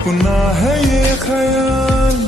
अपना है ये ख्याल,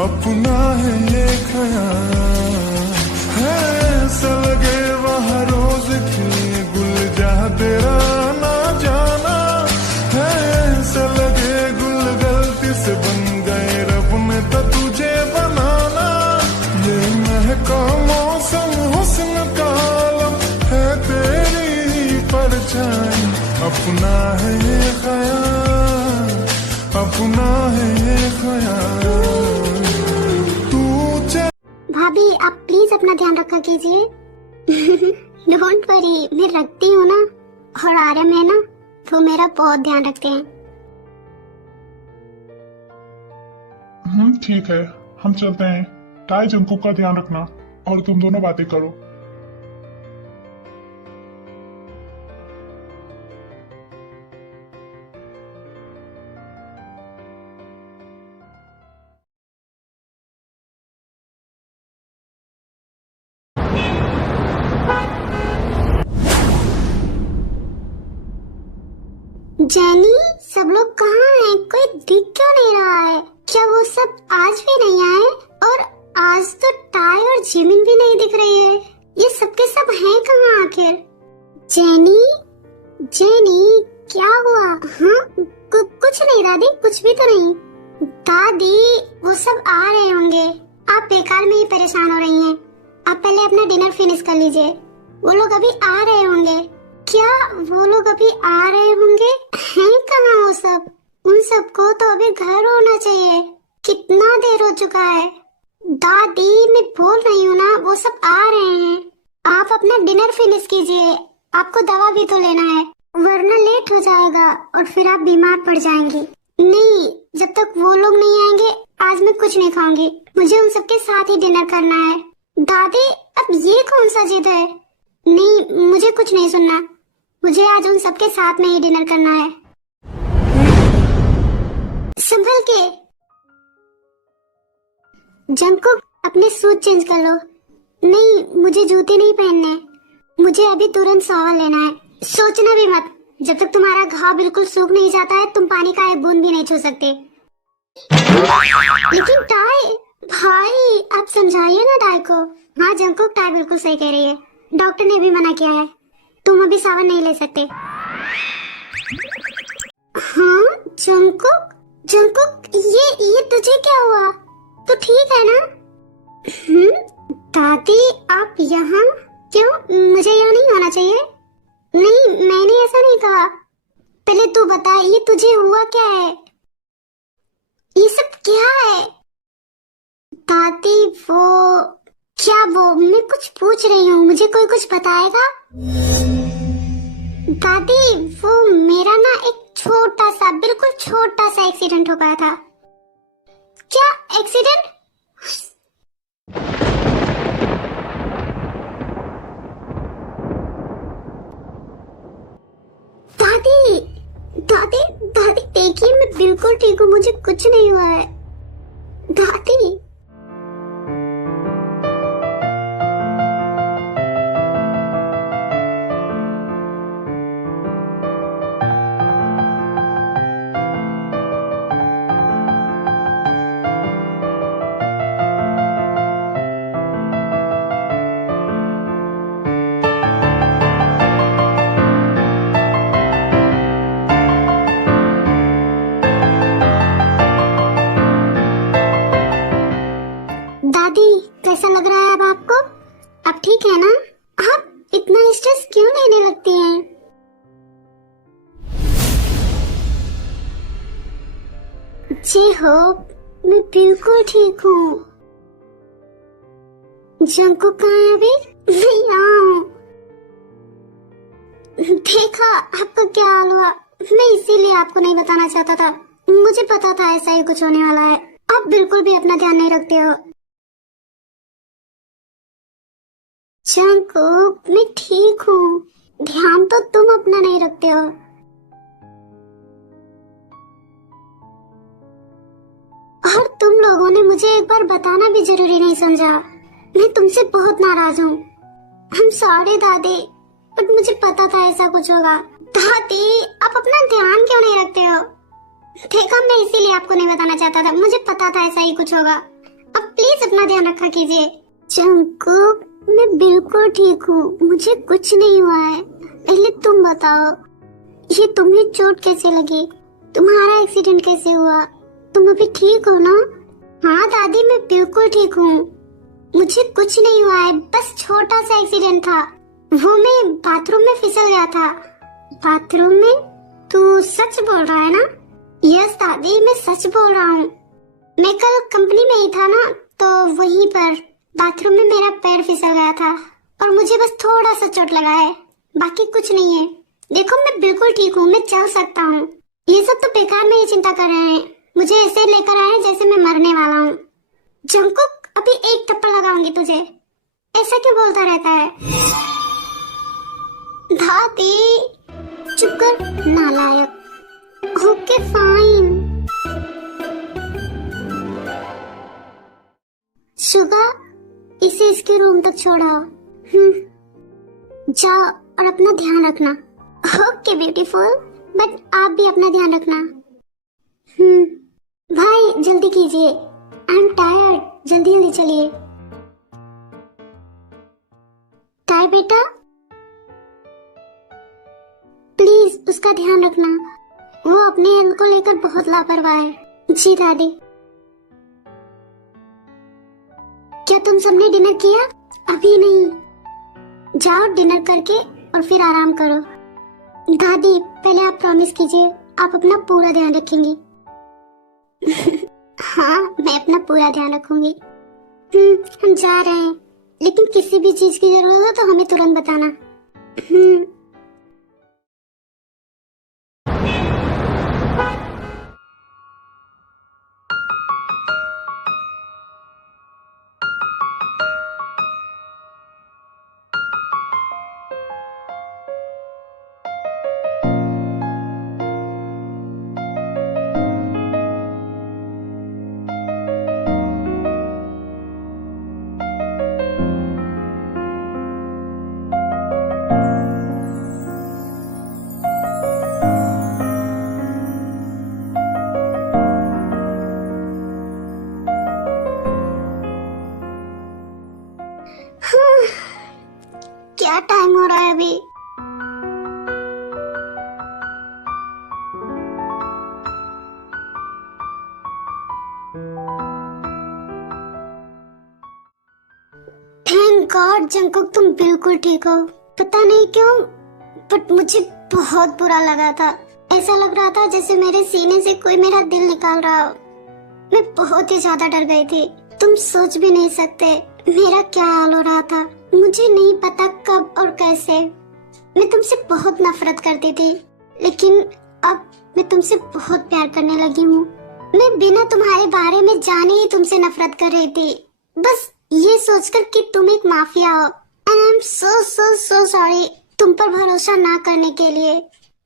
अपना है ये ख्याल, है ऐसा लगे वहाँ रोज की गुल जा तेरा ना जाना, है ऐसा लगे गुल गलती से बन गए रब ने तो तुझे बनाना। ये महका मौसम हुस्न का आलम है तेरी परछाई, अपना है ये ख्याल, अपना है ये ख्याल। भाभी आप प्लीज अपना ध्यान रखा कीजिए। डोंट वरी, मैं रखती हूँ ना, और आर्य में ना वो मेरा बहुत ध्यान रखते हैं। ठीक है, हम चलते हैं। टाई जंकुक का ध्यान रखना और तुम दोनों बातें करो। जेनी, सब लोग कहाँ हैं? कोई दिख क्यों नहीं रहा है? क्या वो सब आज भी नहीं आए? और आज तो टाई और जिमिन भी नहीं दिख रही है। ये सबके सब हैं कहाँ आखिर? जेनी, जेनी क्या हुआ? हाँ कुछ नहीं दादी, कुछ भी तो नहीं। दादी वो सब आ रहे होंगे, आप बेकार में ही परेशान हो रही हैं। आप पहले अपना डिनर फिनिश कर लीजिए, वो लोग अभी आ रहे होंगे। क्या वो लोग अभी आ रहे होंगे? हैं कहाँ वो सब? उन सबको तो अभी घर होना चाहिए। कितना देर हो चुका है। दादी मैं बोल रही हूँ ना, वो सब आ रहे हैं। आप अपना डिनर फिनिश कीजिए, आपको दवा भी तो लेना है, वरना लेट हो जाएगा और फिर आप बीमार पड़ जाएंगी। नहीं, जब तक वो लोग नहीं आएंगे आज मैं कुछ नहीं खाऊंगी। मुझे उन सबके साथ ही डिनर करना है। दादी अब ये कौन सा जिद है? नहीं, मुझे कुछ नहीं सुनना, मुझे आज उन सबके साथ में ही डिनर करना है। संभल के। जंकुक अपने शूज चेंज कर लो। नहीं, मुझे जूते नहीं पहनने, मुझे अभी तुरंत शॉवर लेना है। सोचना भी मत, जब तक तुम्हारा घाव बिल्कुल सूख नहीं जाता है तुम पानी का एक बूंद भी नहीं छू सकते। लेकिन टाई भाई आप समझाइए ना टाई को। हाँ जंकुक, टाई बिल्कुल सही कह रही है, डॉक्टर ने भी मना किया है, तुम अभी सावन नहीं ले सकते। हाँ जंकुक, जंकुक ये तुझे क्या हुआ? तो ठीक है ना? दादी आप यहाँ क्यों? मुझे यहाँ नहीं आना चाहिए। नहीं मैंने ऐसा नहीं कहा। पहले तू बता, ये तुझे हुआ क्या है? ये सब क्या है? दादी वो क्या, वो मैं कुछ पूछ रही हूँ, मुझे कोई कुछ बताएगा? दादी वो मेरा ना एक छोटा सा, बिल्कुल छोटा सा एक्सीडेंट हो गया था। क्या एक्सीडेंट? दादी दादी दादी देखिए मैं बिल्कुल ठीक हूँ, मुझे कुछ नहीं हुआ है। दादी कैसा लग रहा है अब आपको? अब ठीक है ना? आप इतना स्ट्रेस क्यों लेने लगती हैं? जी हो, मैं बिल्कुल ठीक हूँ। जंकुक कहाँ है अभी? मैं यहाँ हूँ। देखा आपका क्या हाल हुआ, मैं इसीलिए आपको नहीं बताना चाहता था, मुझे पता था ऐसा ही कुछ होने वाला है। आप बिल्कुल भी अपना ध्यान नहीं रखते हो। जंकुक मैं ठीक हूँ, ध्यान तो तुम अपना नहीं रखते हो। और तुम लोगों ने मुझे एक बार बताना भी जरूरी नहीं समझा। मैं तुमसे बहुत नाराज हूँ। I'm sorry दादी, बट मुझे पता था ऐसा कुछ होगा। दादी आप अपना ध्यान क्यों नहीं रखते हो? देखा, मैं इसीलिए आपको नहीं बताना चाहता था, मुझे पता था ऐसा ही कुछ होगा। अब प्लीज अपना ध्यान रखा कीजिए। जंकुक, मैं बिल्कुल ठीक हूँ, मुझे कुछ नहीं हुआ है। पहले तुम बताओ, ये तुम्हें चोट कैसे लगी? तुम्हारा एक्सीडेंट कैसे हुआ? तुम अभी ठीक हो ना? हाँ दादी, मैं बिल्कुल ठीक हूँ, मुझे कुछ नहीं हुआ है, बस छोटा सा एक्सीडेंट था। वो मैं बाथरूम में फिसल गया था। बाथरूम में? तू सच बोल रहा है ना? यस दादी, मैं सच बोल रहा हूँ। मैं कल कंपनी में ही था ना, तो वहीं पर बाथरूम में मेरा पैर फिसल गया था और मुझे बस थोड़ा सा चोट लगा है, बाकी कुछ नहीं है। देखो, मैं बिल्कुल ठीक हूँ, मैं चल सकता हूँ। ये सब तो बेकार में ही चिंता कर रहे हैं, मुझे ऐसे लेकर आए जैसे मैं मरने वाला हूँ। जंकुक, अभी एक थप्पड़ लगाऊंगी तुझे, ऐसा क्यों बोलता रहता है? दादी चुप कर, नालायक। Okay fine. शुगा, इसे इसके रूम तक छोड़ाओ। जाओ और अपना ध्यान रखना। ओके ब्यूटीफुल, बट आप भी अपना ध्यान रखना। भाई जल्दी कीजिए, आई एम टायर्ड, जल्दी जल्दी चलिए। टाय बेटा, प्लीज उसका ध्यान रखना, वो अपने हेल्थ को लेकर बहुत लापरवाह है। जी दादी। क्या तुम सबने डिनर किया? अभी नहीं, जाओ डिनर करके और फिर आराम करो। दादी पहले आप प्रॉमिस कीजिए आप अपना पूरा ध्यान रखेंगी। हाँ, मैं अपना पूरा ध्यान रखूंगी। हम जा रहे हैं, लेकिन किसी भी चीज की जरूरत हो तो हमें तुरंत बताना। क्या टाइम हो रहा है अभी? थैंक गॉड जंकुक, तुम बिल्कुल ठीक हो। पता नहीं क्यों, बट मुझे बहुत बुरा लगा था। ऐसा लग रहा था जैसे मेरे सीने से कोई मेरा दिल निकाल रहा हो। मैं बहुत ही ज्यादा डर गई थी, तुम सोच भी नहीं सकते मेरा क्या हाल हो रहा था। मुझे नहीं पता कब और कैसे मैं तुमसे बहुत नफरत करती थी, लेकिन अब मैं तुमसे बहुत प्यार करने लगी हूँ। मैं बिना तुम्हारे बारे में जाने ही तुमसे नफरत कर रही थी, बस ये सोचकर कि तुम एक माफिया हो। And I am so so so sorry तुम पर भरोसा ना करने के लिए।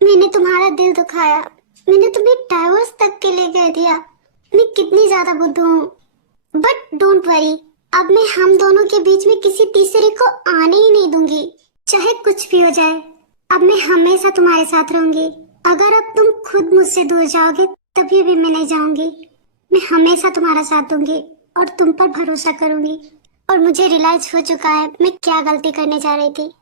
मैंने तुम्हारा दिल दुखाया, मैंने तुम्हें डाइवोर्स तक के लिए कह दिया। मैं कितनी ज्यादा बुद्धू हूँ, बट डोंट वरी, अब मैं हम दोनों के बीच में किसी तीसरे को आने ही नहीं दूंगी, चाहे कुछ भी हो जाए। अब मैं हमेशा तुम्हारे साथ रहूंगी। अगर अब तुम खुद मुझसे दूर जाओगे तभी भी मैं नहीं जाऊंगी। मैं हमेशा तुम्हारा साथ दूंगी और तुम पर भरोसा करूंगी। और मुझे रियलाइज हो चुका है मैं क्या गलती करने जा रही थी।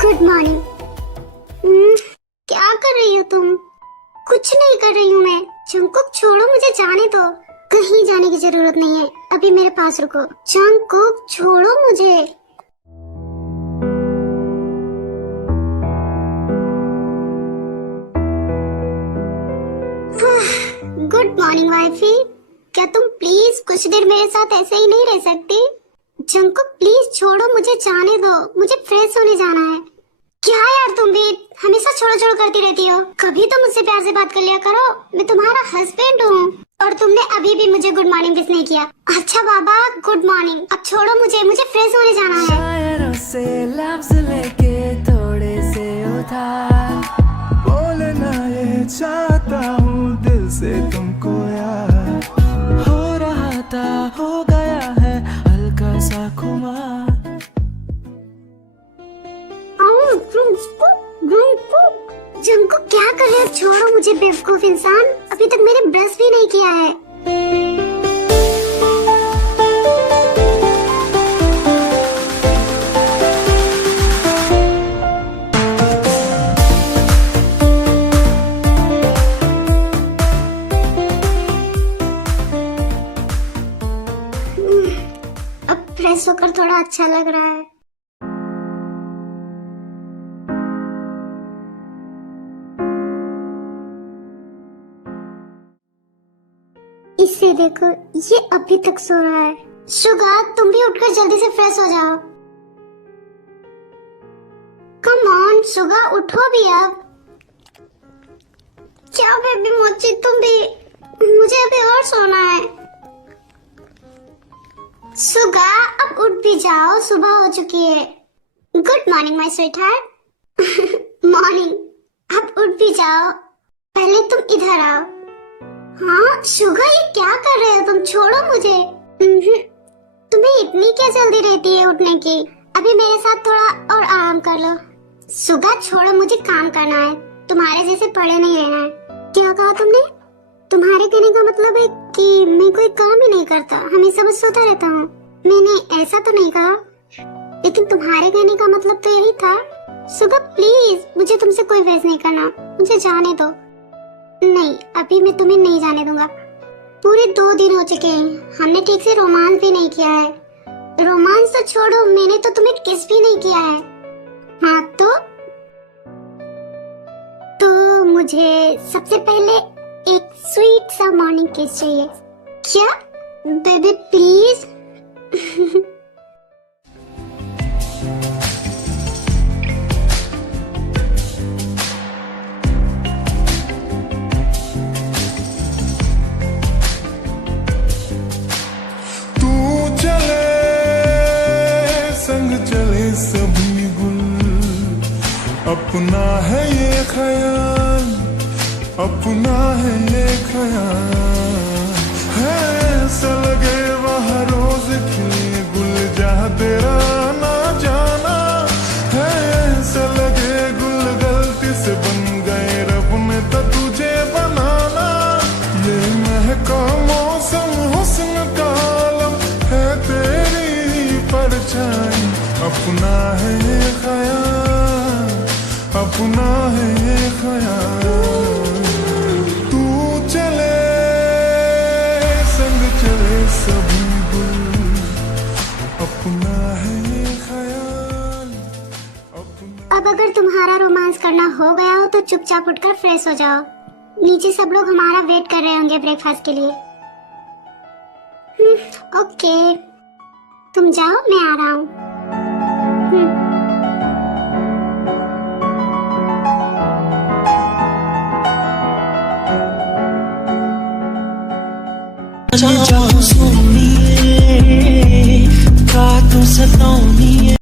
Good morning. क्या कर रही हो तुम? कुछ नहीं कर रही हूँ मैं। जंकुक छोड़ो, मुझे जाने दो। कहीं जाने की जरूरत नहीं है, अभी मेरे पास रुको। जंकुक छोड़ो मुझे। गुड मॉर्निंग वाइफी, क्या तुम प्लीज कुछ देर मेरे साथ ऐसे ही नहीं रह सकती? जंकुक प्लीज छोड़ो, मुझे जाने दो, मुझे फ्रेश होने जाना है। क्या यार तुम भी हमेशा छोड़ो छोड़ो करती रहती हो, कभी तो मुझसे प्यार से बात कर लिया करो। मैं तुम्हारा हस्बैंड हूँ और तुमने अभी भी मुझे गुड मॉर्निंग किस नहीं किया। अच्छा बाबा गुड मॉर्निंग, अब छोड़ो मुझे, मुझे फ्रेश होने जाना है। शायरों से लफ्ज लेके थोड़े से उधार बोलना ये चाहता हूँ दिल से तुमको यार। हो रहा था, हो गया है, हल्का जंको क्या कर रहे हो? छोड़ो मुझे बेवकूफ इंसान, अभी तक मैंने ब्रश भी नहीं किया है। अब फ्रेश होकर थोड़ा अच्छा लग रहा है। इसे देखो, ये अभी तक सो रहा है। शुगा, तुम भी उठकर जल्दी से फ्रेश हो जाओ। कम ऑन शुगा, उठो भी अब। क्या बेबी मोची, तुम भी? मुझे अभी और सोना है। शुगा, अब उठ भी जाओ, सुबह हो चुकी है। Good morning my sweet heart. Morning. अब उठ भी जाओ, पहले तुम इधर आओ। हाँ शुगा, ये क्या कर रहे हो तुम? छोड़ो मुझे। तुम्हें इतनी क्या जल्दी रहती है उठने की? अभी मेरे साथ थोड़ा और आराम कर लो। शुगा छोड़ो, मुझे काम करना है, तुम्हारे जैसे पड़े नहीं रहना है। क्या कहा तुमने? तुम्हारे कहने का मतलब है कि मैं कोई काम ही नहीं करता, हमेशा बस सोता रहता हूँ? मैंने ऐसा तो नहीं कहा, लेकिन तुम्हारे कहने का मतलब तो यही था। शुगा प्लीज, मुझे तुमसे कोई बहस नहीं करना, मुझे जाने दो। नहीं, अभी मैं तुम्हें नहीं जाने दूंगा। पूरे 2 दिन हो चुके हैं, हमने ठीक से रोमांस भी नहीं किया है। रोमांस तो छोड़ो, मैंने तो तुम्हें किस भी नहीं किया है। हाँ तो मुझे सबसे पहले एक स्वीट सा मॉर्निंग किस चाहिए। क्या बेबी प्लीज? सभी गुल अपना है ये ख्याल, अपना है ये ख्याल है। ऐसा लगे वहाँ रोज खिले गुल जहाँ तेरा ना जाना है। ऐसा लगे गुल गलती से बन गए, रब ने तो तुझे बनाना। ये महका मौसम हुस्न का आलम है, तेरी परछाई। अपना है ये ख्याल, अपना है ये ख्याल। तू चले संग चले सभी गुल, अपना है ये ख्याल, अपना। अब अगर तुम्हारा रोमांस करना हो गया हो तो चुपचाप उठकर फ्रेश हो जाओ। नीचे सब लोग हमारा वेट कर रहे होंगे ब्रेकफास्ट के लिए। ओके, तुम जाओ, मैं आ रहा हूँ।